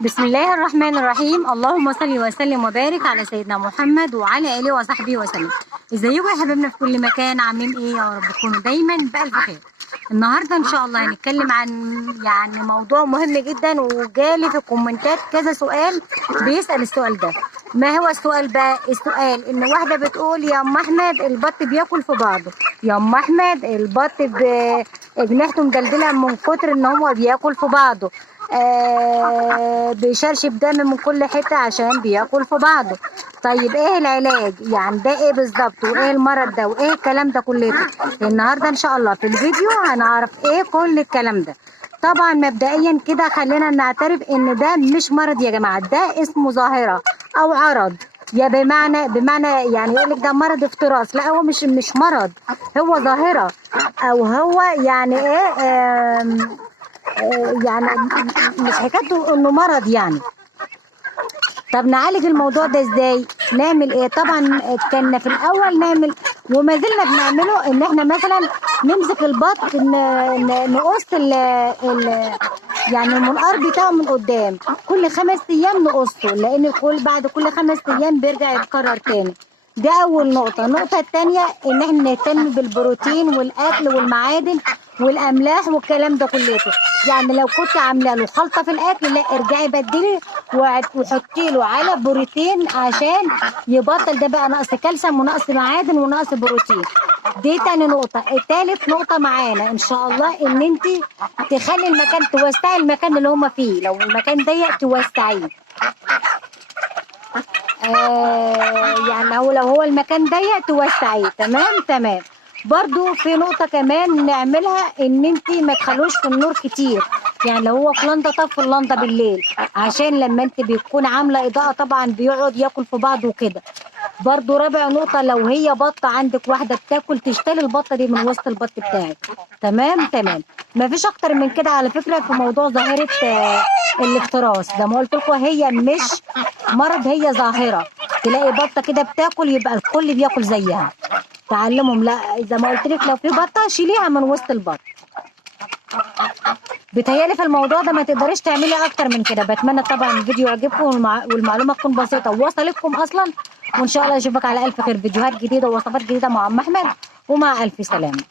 بسم الله الرحمن الرحيم. اللهم صل وسلم وبارك على سيدنا محمد وعلى اله وصحبه وسلم. ازيكم يا حبايبنا في كل مكان، عاملين ايه؟ يا رب تكونوا دايما بألف خير. النهارده ان شاء الله هنتكلم عن موضوع مهم جدا، وجالي في الكومنتات كذا سؤال بيسأل السؤال ده. ما هو السؤال بقى؟ السؤال ان واحده بتقول يا ام احمد البط بياكل في بعضه، يا ام احمد البط اجنحته مدلدله من كتر ان هو بياكل في بعضه، بيشرشب دم من كل حته عشان بياكل في بعضه. طيب ايه العلاج؟ يعني ده ايه بالظبط، وايه المرض ده، وايه الكلام ده كله؟ النهارده ان شاء الله في الفيديو هنعرف ايه كل الكلام ده. طبعا مبدئيا كده خلينا نعترف ان ده مش مرض يا جماعه، ده اسمه ظاهره او عرض. يا بمعنى يعني يقول لك ده مرض افتراس، لا هو مش مرض، هو ظاهره، او هو يعني ايه يعني مش حكايته انه مرض يعني. طب نعالج الموضوع ده ازاي؟ نعمل ايه؟ طبعا كنا في الاول نعمل وما زلنا بنعمله ان احنا مثلا نمسك البط نقص يعني المنقار بتاعه من قدام كل 5 ايام نقصه، لان بعد كل 5 ايام بيرجع يتكرر تاني. دي اول نقطه. النقطه الثانيه ان احنا نهتم بالبروتين والاكل والمعادن والاملاح والكلام ده كله. يعني لو كنت عامله له خلطه في الاكل، لا ارجعي بدلي وحطي له على بروتين عشان يبطل ده بقى نقص كالسيوم ونقص معادن ونقص بروتين. دي تاني نقطه. التالت نقطه معانا ان شاء الله ان انت تخلي المكان، توسعي المكان اللي هما فيه. لو المكان ضيق توسعيه، يعني لو هو المكان ضيق توسعيه. تمام. برضو في نقطة كمان نعملها ان انت ما تخلوش في النور كتير. يعني لو هو في لندا طفي اللندا بالليل، عشان لما انت بتكون عاملة اضاءة طبعا بيقعد ياكل في بعضه وكده. برضو رابع نقطة، لو هي بطة عندك واحدة بتاكل تشتري البطة دي من وسط البط بتاعك. تمام. ما فيش اكتر من كده على فكرة في موضوع ظاهرة الافتراس. زي ما قلت لكم هي مش مرض، هي ظاهرة. تلاقي بطة كده بتاكل يبقى الكل بياكل زيها. تعلمهم لا، زي ما قلت لك لو في بطة شيليها من وسط البط. بتهيالي في الموضوع ده ما تقدريش تعملي اكتر من كده. بتمنى طبعا الفيديو يعجبكم والمعلومه تكون بسيطه ووصلتكم اصلا، وان شاء الله اشوفك على الف خير، فيديوهات جديده ووصفات جديده مع ام احمد، ومع الف سلامه.